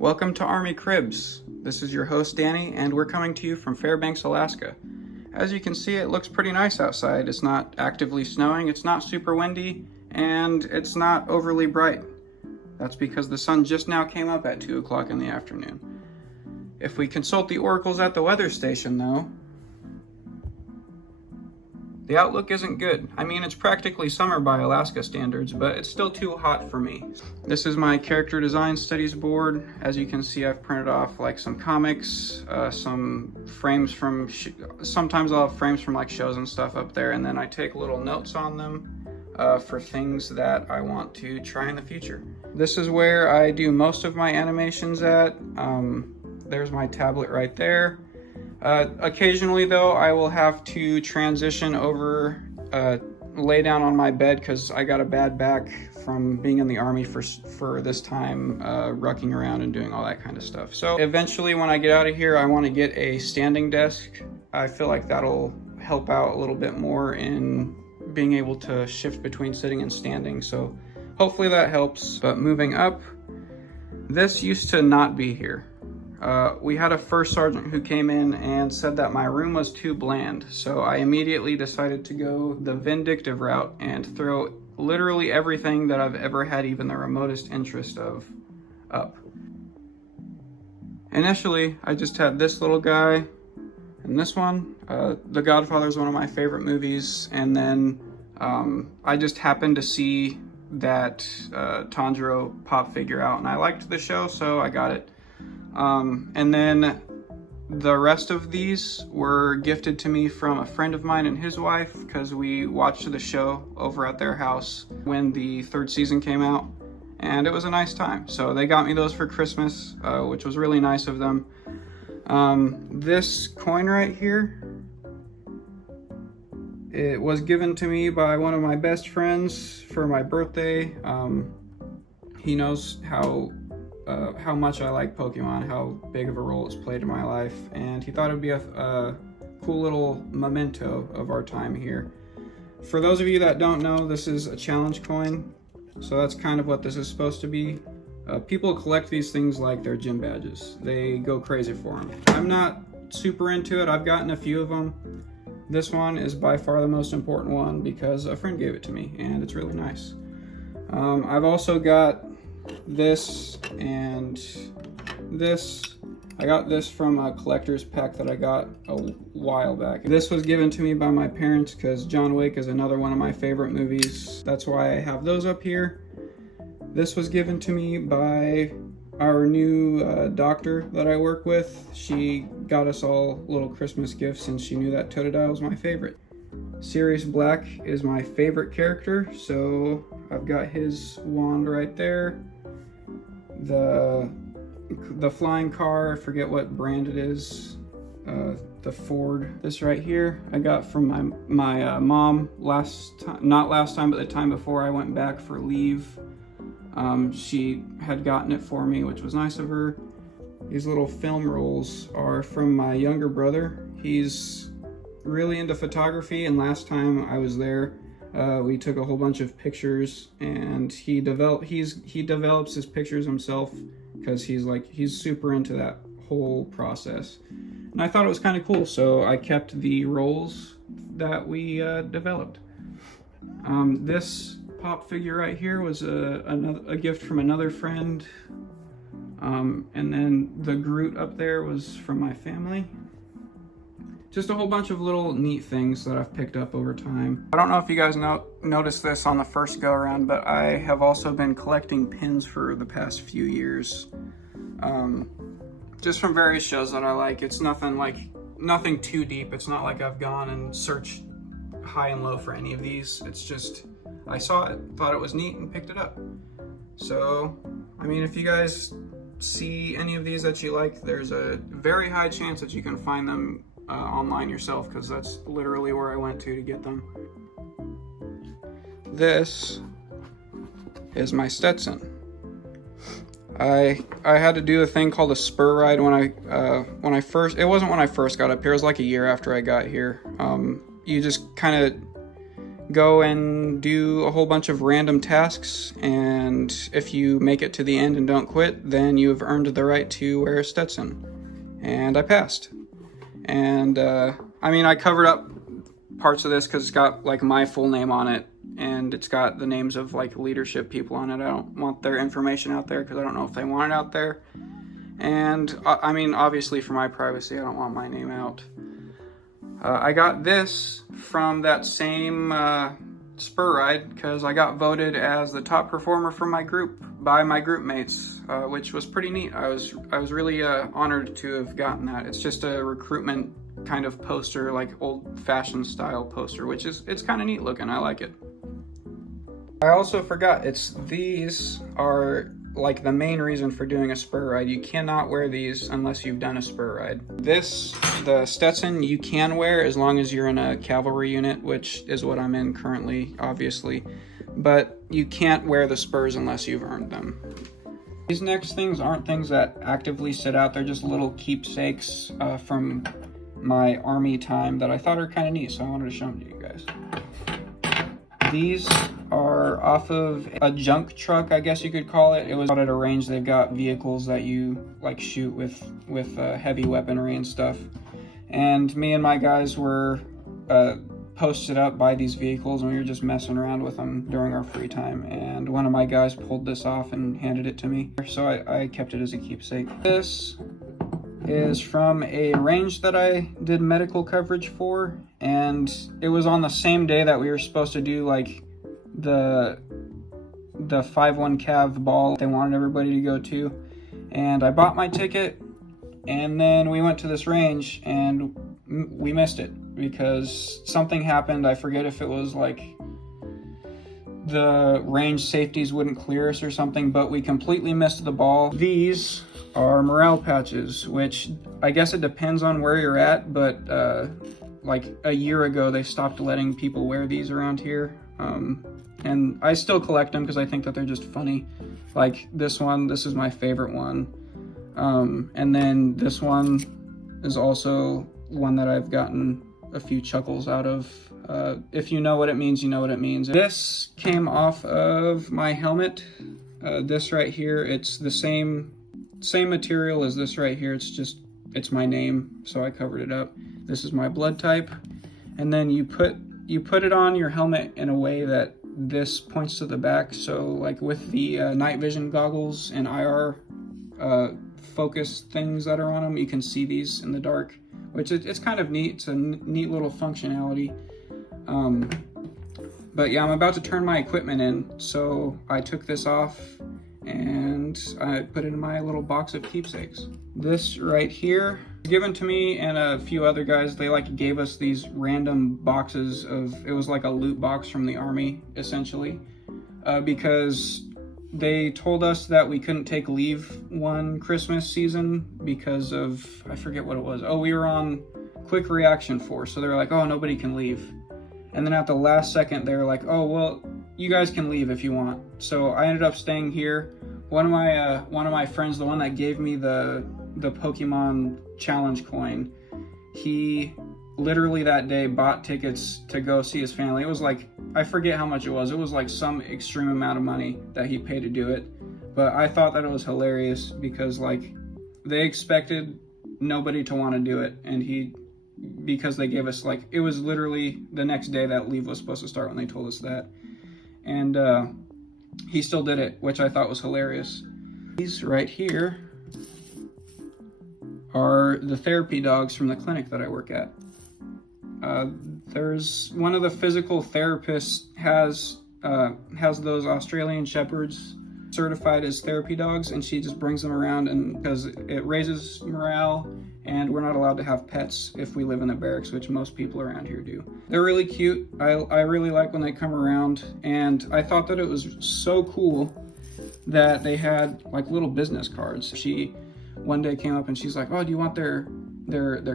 Welcome to Army Cribs. This is your host Danny, and we're coming to you from Fairbanks, Alaska. As you can see, it looks pretty nice outside. It's not actively snowing, it's not super windy, and it's not overly bright. That's because the sun just now came up at 2 o'clock in the afternoon. If we consult the oracles at the weather station though, the outlook isn't good. I mean, it's practically summer by Alaska standards, but it's still too hot for me. This is my character design studies board. As you can see, I've printed off like some comics, some frames from, sometimes I'll have frames from like shows and stuff up there, and then I take little notes on them for things that I want to try in the future. This is where I do most of my animations at. There's my tablet right there. Occasionally though, I will have to transition over, lay down on my bed because I got a bad back from being in the Army for this time, rucking around and doing all that kind of stuff. So eventually when I get out of here, I want to get a standing desk. I feel like that'll help out a little bit more in being able to shift between sitting and standing. So hopefully that helps. But moving up, this used to not be here. We had a first sergeant who came in and said that my room was too bland, so I immediately decided to go the vindictive route and throw literally everything that I've ever had even the remotest interest of up. Initially, I just had this little guy and this one. The Godfather is one of my favorite movies, and then I just happened to see that Tanjiro pop figure out, and I liked the show, so I got it. And then the rest of these were gifted to me from a friend of mine and his wife because we watched the show over at their house when the 3rd season came out, and it was a nice time. So they got me those for Christmas, which was really nice of them. This coin right here, it was given to me by one of my best friends for my birthday. He knows how much I like Pokemon, how big of a role it's played in my life, and he thought it would be a cool little memento of our time here. For those of you that don't know, this is a challenge coin, so that's kind of what this is supposed to be. People collect these things like they're gym badges. They go crazy for them. I'm not super into it. I've gotten a few of them. This one is by far the most important one because a friend gave it to me, and it's really nice. I've also got this and this. I got this from a collector's pack that I got a while back. This was given to me by my parents because John Wick is another one of my favorite movies. That's why I have those up here. This was given to me by our new doctor that I work with. She got us all little Christmas gifts and she knew that Totodile was my favorite. Sirius Black is my favorite character, so I've got his wand right there. The flying car, I forget what brand it is, the Ford. This right here I got from my mom not last time, but the time before I went back for leave. She had gotten it for me, which was nice of her. These little film rolls are from my younger brother. He's really into photography, and last time I was there, we took a whole bunch of pictures, and he develops his pictures himself because he's super into that whole process. And I thought it was kind of cool, so I kept the rolls that we developed. This pop figure right here was a gift from another friend, and then the Groot up there was from my family. Just a whole bunch of little neat things that I've picked up over time. I don't know if you guys noticed this on the first go around, but I have also been collecting pins for the past few years. Just from various shows that I like. It's nothing too deep. It's not like I've gone and searched high and low for any of these. It's just, I saw it, thought it was neat, and picked it up. So, I mean, if you guys see any of these that you like, there's a very high chance that you can find them online yourself, because that's literally where I went to get them. This is my Stetson. I had to do a thing called a spur ride when I first, it wasn't when I first got up here, it was like a year after I got here. You just kind of go and do a whole bunch of random tasks, and if you make it to the end and don't quit, then you have earned the right to wear a Stetson. And I passed. And I mean, I covered up parts of this because it's got like my full name on it, and it's got the names of like leadership people on it. I don't want their information out there because I don't know if they want it out there. And I mean, obviously for my privacy, I don't want my name out. I got this from that same spur ride because I got voted as the top performer for my group by my group mates, which was pretty neat. I was really honored to have gotten that. It's just a recruitment kind of poster, like old-fashioned style poster, which it's kind of neat looking. I like it. I also forgot, these are like the main reason for doing a spur ride. You cannot wear these unless you've done a spur ride. The Stetson, you can wear as long as you're in a cavalry unit, which is what I'm in currently, obviously. But you can't wear the spurs unless you've earned them. These next things aren't things that actively sit out. They're just little keepsakes from my army time that I thought are kind of neat, so I wanted to show them to you guys. These are off of a junk truck, I guess you could call it. It was out at a range. They've got vehicles that you like shoot with heavy weaponry and stuff. And me and my guys were posted up by these vehicles, and we were just messing around with them during our free time. And one of my guys pulled this off and handed it to me, so I kept it as a keepsake. This is from a range that I did medical coverage for, and it was on the same day that we were supposed to do like the 5-1 Cav ball they wanted everybody to go to. And I bought my ticket, and then we went to this range and we missed it because something happened. I forget if it was like the range safeties wouldn't clear us or something, but we completely missed the ball. These are morale patches, which I guess it depends on where you're at, but like a year ago they stopped letting people wear these around here. And I still collect them because I think that they're just funny. Like this one, this is my favorite one. And then this one is also one that I've gotten a few chuckles out of. If you know what it means, you know what it means. This came off of my helmet. This right here, it's the same material as this right here. It's my name, so I covered it up. This is my blood type. And then you put it on your helmet in a way that this points to the back. So like with the night vision goggles and IR focus things that are on them, you can see these in the dark, which it's kind of neat. It's a neat little functionality. But yeah, I'm about to turn my equipment in, so I took this off and I put it in my little box of keepsakes. This right here, given to me and a few other guys. They like gave us these random boxes it was like a loot box from the army, essentially, because they told us that we couldn't take leave one Christmas season because of, I forget what it was. Oh, we were on quick reaction force, so they were like, oh, nobody can leave. And then at the last second, they were like, oh, well, you guys can leave if you want. So I ended up staying here. One of my friends, the one that gave me the Pokemon challenge coin, he literally that day bought tickets to go see his family. It was like, I forget how much it was. It was like some extreme amount of money that he paid to do it. But I thought that it was hilarious because like they expected nobody to want to do it, and because they gave us like, it was literally the next day that leave was supposed to start when they told us that. And he still did it, which I thought was hilarious. These right here are the therapy dogs from the clinic that I work at. There's one of the physical therapists has those Australian Shepherds certified as therapy dogs, and she just brings them around, and because it raises morale, and we're not allowed to have pets if we live in the barracks, which most people around here do. They're really cute. I really like when they come around, and I thought that it was so cool that they had like little business cards. She one day came up and she's like, oh, do you want their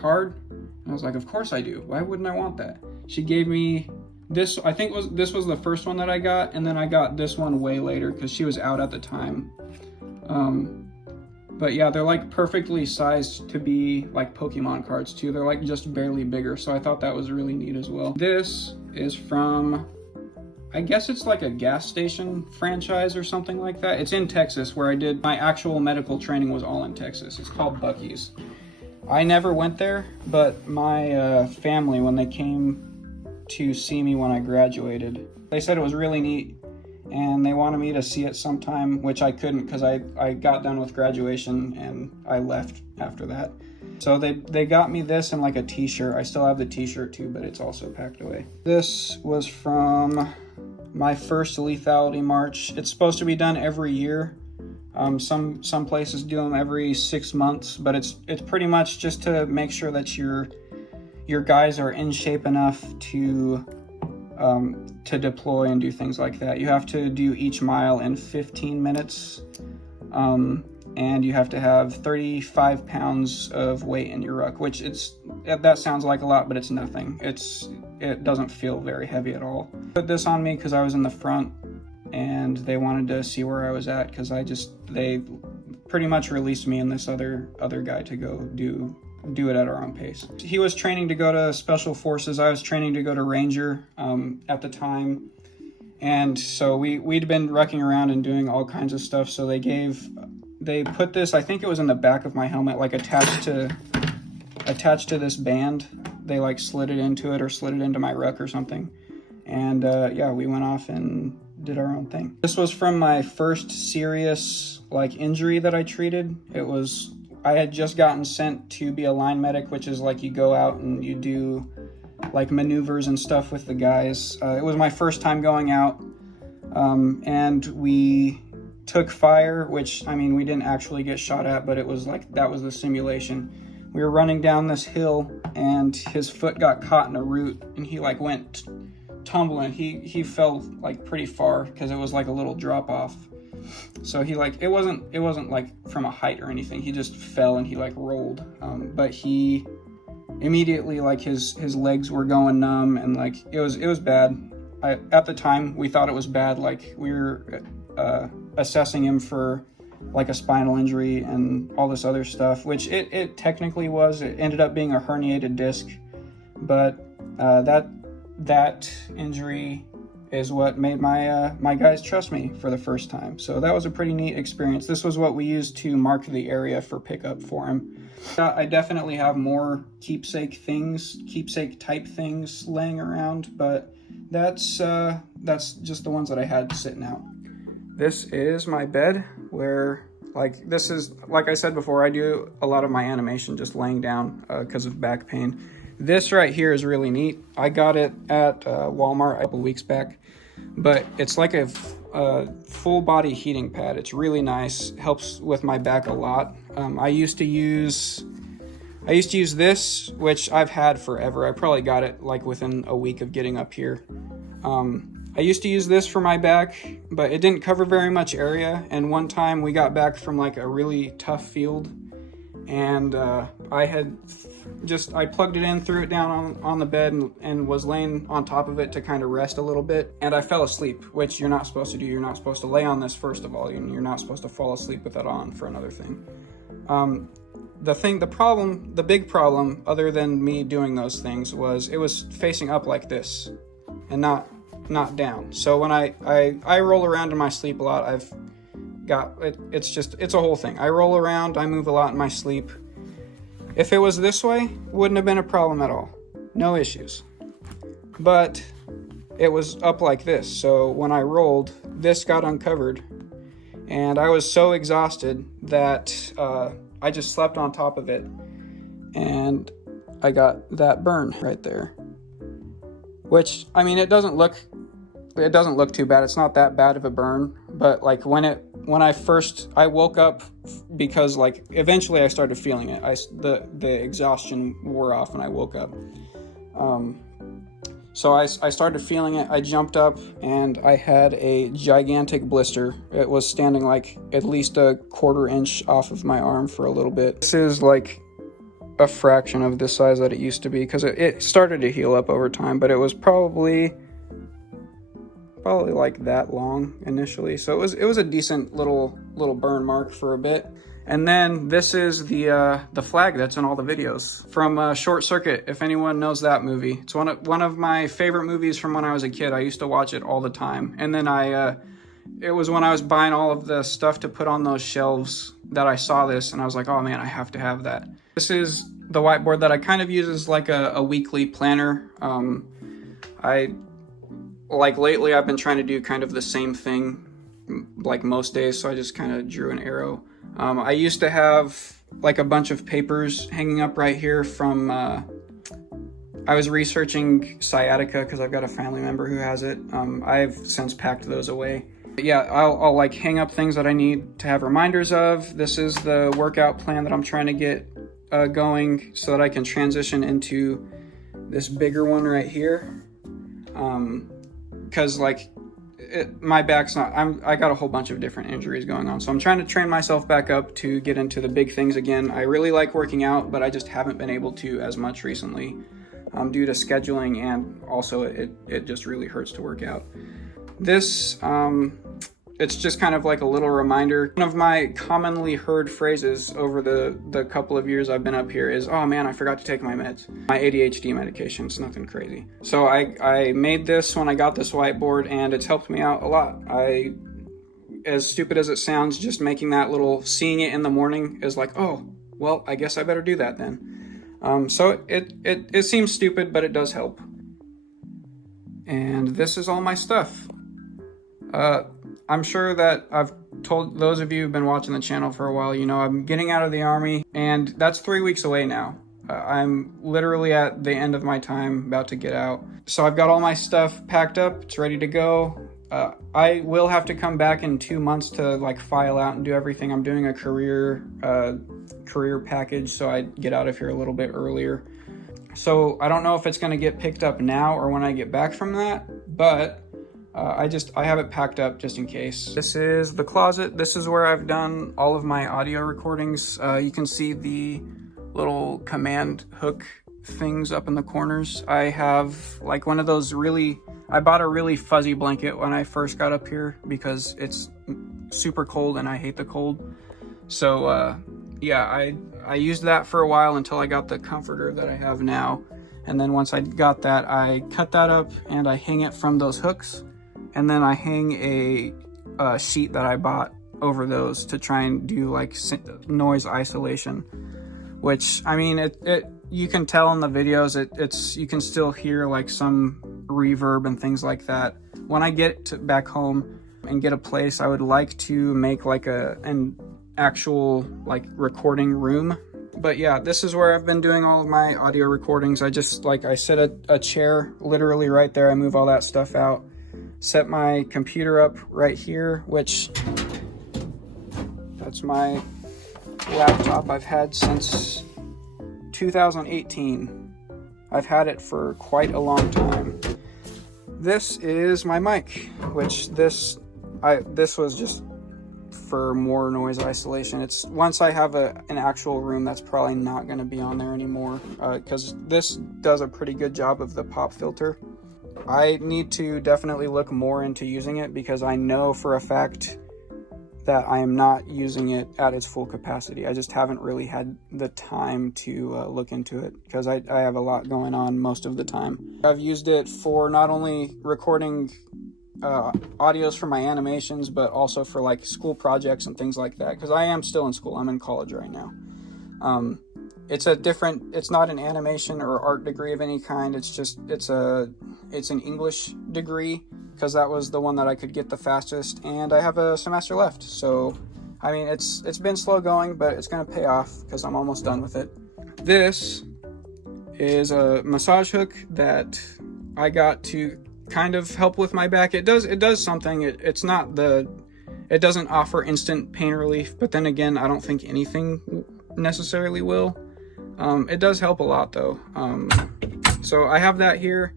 card? And I was like, of course I do. Why wouldn't I want that? She gave me this, I think this was the first one that I got, and then I got this one way later because she was out at the time. But yeah, they're like perfectly sized to be like Pokemon cards too. They're like just barely bigger, so I thought that was really neat as well. This is from I guess it's like a gas station franchise or something like that. It's in Texas, where I did my actual medical training was all in Texas. It's called Buc-ee's. I never went there, but my family, when they came to see me when I graduated, they said it was really neat, and they wanted me to see it sometime, which I couldn't because I got done with graduation and I left after that. So they got me this and like a t-shirt. I still have the t-shirt too, but it's also packed away. This was from my first lethality march. It's supposed to be done every year. Some places do them every 6 months, but it's pretty much just to make sure that your guys are in shape enough to deploy and do things like that. You have to do each mile in 15 minutes. And you have to have 35 pounds of weight in your ruck, which that sounds like a lot, but it's nothing. It doesn't feel very heavy at all. Put this on me because I was in the front and they wanted to see where I was at, because they pretty much released me and this other guy to go do it at our own pace. He was training to go to Special Forces. I was training to go to Ranger at the time. And so we'd been rucking around and doing all kinds of stuff. So they put this, I think it was in the back of my helmet, like attached to this band. They like slid it into it or slid it into my ruck or something. And yeah, we went off and did our own thing. This was from my first serious like injury that I treated. I had just gotten sent to be a line medic, which is like you go out and you do like maneuvers and stuff with the guys. It was my first time going out, and we took fire, which, I mean, we didn't actually get shot at, but it was like, that was the simulation. We were running down this hill and his foot got caught in a root and he like went tumbling. He fell like pretty far because it was like a little drop off. So he like, it wasn't like from a height or anything. He just fell and he like rolled. But he immediately, like his legs were going numb and like, it was bad. At the time we thought it was bad. Like we were, assessing him for like a spinal injury and all this other stuff, which it technically was. It ended up being a herniated disc, but that injury is what made my guys trust me for the first time. So that was a pretty neat experience. This was what we used to mark the area for pickup for him. I definitely have more keepsake type things laying around, but that's just the ones that I had sitting out. This is my bed, where this is, like I said before, I do a lot of my animation just laying down because of back pain. This right here is really neat. I got it at Walmart a couple weeks back, but it's like a full body heating pad. It's really nice, helps with my back a lot. I used to use this, which I've had forever. I probably got it like within a week of getting up here. I used to use this for my back, but it didn't cover very much area. And one time we got back from like a really tough field, and I plugged it in, threw it down on the bed, and was laying on top of it to kind of rest a little bit. And I fell asleep, which you're not supposed to do. You're not supposed to lay on this first of all, and you're not supposed to fall asleep with that on for another thing. The big problem, other than me doing those things, was it was facing up like this and not down. So when I roll around in my sleep a lot, I've got it. It's a whole thing. I roll around, I move a lot in my sleep. If it was this way, wouldn't have been a problem at all. No issues. But it was up like this. So when I rolled, this got uncovered, and I was so exhausted that I just slept on top of it, and I got that burn right there. Which, I mean, it doesn't look too bad. It's not that bad of a burn, but like when I woke up, because like eventually I started feeling it. The exhaustion wore off and I woke up. So I started feeling it. I jumped up and I had a gigantic blister. It was standing like at least a quarter inch off of my arm for a little bit. This is like a fraction of the size that it used to be, because it started to heal up over time, but it was probably probably like that long initially. So it was a decent little burn mark for a bit. And then this is the flag that's in all the videos from Short Circuit, if anyone knows that movie. It's one of my favorite movies from when I was a kid. I used to watch it all the time. And then it was when I was buying all of the stuff to put on those shelves that I saw this, and I was like, oh man, I have to have that. This is the whiteboard that I kind of use as like a weekly planner. Lately I've been trying to do kind of the same thing like most days, so I just kind of drew an arrow. I used to have like a bunch of papers hanging up right here from, I was researching sciatica because I've got a family member who has it. I've since packed those away. But yeah, I'll like hang up things that I need to have reminders of. This is the workout plan that I'm trying to get going so that I can transition into this bigger one right here. Because like my back's not, I got a whole bunch of different injuries going on, so I'm trying to train myself back up to get into the big things again. I really like working out, but I just haven't been able to as much recently due to scheduling, and also it just really hurts to work out. This it's just kind of like a little reminder. One of my commonly heard phrases over the couple of years I've been up here is, oh man, I forgot to take my meds. My ADHD medication, it's nothing crazy. So I made this when I got this whiteboard, and it's helped me out a lot. As stupid as it sounds, just making that seeing it in the morning is like, oh, well, I guess I better do that then. So it seems stupid, but it does help. And this is all my stuff. I'm sure that I've told those of you who've been watching the channel for a while, you know, I'm getting out of the Army, and that's 3 weeks away now. I'm literally at the end of my time, about to get out. So I've got all my stuff packed up, it's ready to go. I will have to come back in 2 months to like file out and do everything. I'm doing a career package, so I get out of here a little bit earlier. So I don't know if it's gonna get picked up now or when I get back from that, but I have it packed up just in case. This is the closet. This is where I've done all of my audio recordings. You can see the little command hook things up in the corners. I have like one of those I bought a really fuzzy blanket when I first got up here because it's super cold and I hate the cold. So yeah, I used that for a while until I got the comforter that I have now. And then once I got that, I cut that up and I hang it from those hooks. And then I hang a sheet that I bought over those to try and do like noise isolation, which, I mean, you can tell in the videos, you can still hear like some reverb and things like that. When I get back home and get a place, I would like to make like an actual like recording room. But yeah, this is where I've been doing all of my audio recordings. I set a chair literally right there. I move all that stuff out. Set my computer up right here, which that's my laptop I've had since 2018. I've had it for quite a long time. This is my mic, which this was just for more noise isolation. It's once I have an actual room, that's probably not going to be on there anymore because this does a pretty good job of the pop filter. I need to definitely look more into using it because I know for a fact that I am not using it at its full capacity. I just haven't really had the time to look into it because I have a lot going on most of the time. I've used it for not only recording audios for my animations, but also for like school projects and things like that, because I am still in school. I'm in college right now. It's not an animation or art degree of any kind. It's an English degree because that was the one that I could get the fastest, and I have a semester left. So, I mean, it's been slow going, but it's going to pay off because I'm almost done with it. This is a massage hook that I got to kind of help with my back. It does something. It doesn't offer instant pain relief, but then again, I don't think anything necessarily will. It does help a lot though. So I have that here.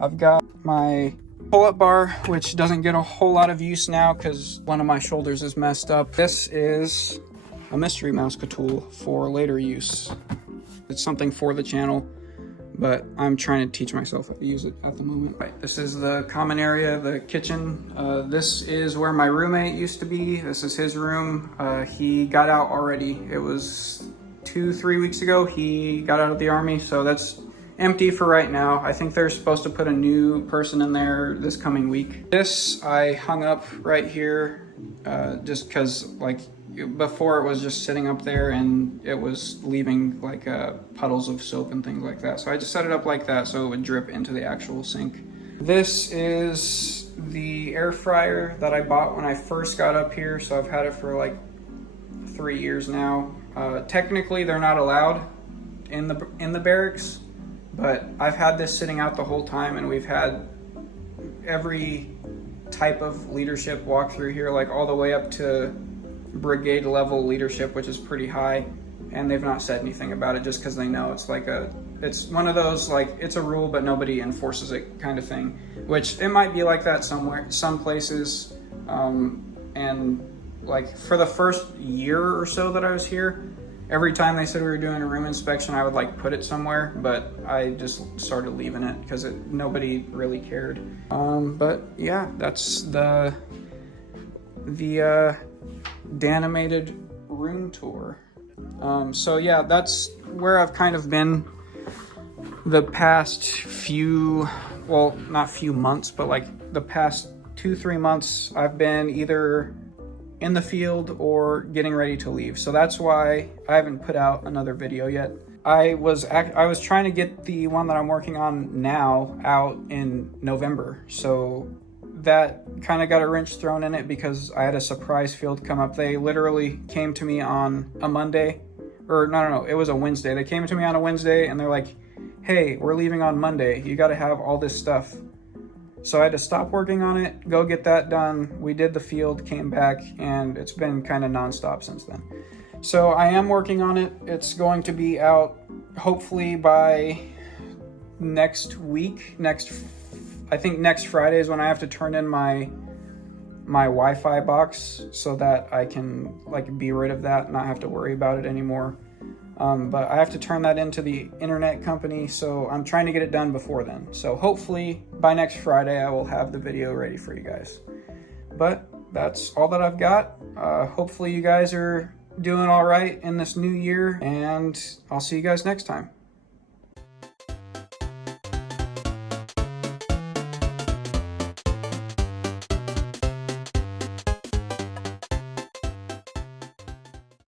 I've got my pull-up bar, which doesn't get a whole lot of use now because one of my shoulders is messed up. This is a mystery mouse tool for later use. It's something for the channel, but I'm trying to teach myself how to use it at the moment. Right, this is the common area, the kitchen. This is where my roommate used to be. This is his room. He got out already. It was 2-3 weeks ago he got out of the army, so that's empty for right now. I think they're supposed to put a new person in there this coming week. This I hung up right here just because like before it was just sitting up there and it was leaving like puddles of soap and things like that. So I just set it up like that so it would drip into the actual sink. This is the air fryer that I bought when I first got up here. So I've had it for like 3 years now. Technically they're not allowed in the barracks, but I've had this sitting out the whole time, and we've had every type of leadership walk through here, like all the way up to brigade level leadership, which is pretty high, and they've not said anything about it just because they know it's like it's one of those like it's a rule but nobody enforces it kind of thing, which it might be like that some places, and like for the first year or so that I was here, every time they said we were doing a room inspection, I would like put it somewhere, but I just started leaving it because nobody really cared. But yeah, that's the Danimated room tour. So yeah, that's where I've kind of been the past few, well, not few months, but like the past 2-3 months. I've been either in the field or getting ready to leave. So that's why I haven't put out another video yet. I was trying to get the one that I'm working on now out in November. So that kind of got a wrench thrown in it because I had a surprise field come up. They literally came to me on a Monday, or no, it was a Wednesday. They came to me on a Wednesday and they're like, hey, we're leaving on Monday. You got to have all this stuff. So I had to stop working on it, go get that done. We did the field, came back, and it's been kind of nonstop since then. So I am working on it. It's going to be out hopefully by next week. I think next Friday is when I have to turn in my Wi-Fi box so that I can like be rid of that and not have to worry about it anymore. But I have to turn that into the internet company, so I'm trying to get it done before then. So hopefully by next Friday I will have the video ready for you guys. But that's all that I've got. Hopefully you guys are doing all right in this new year, and I'll see you guys next time.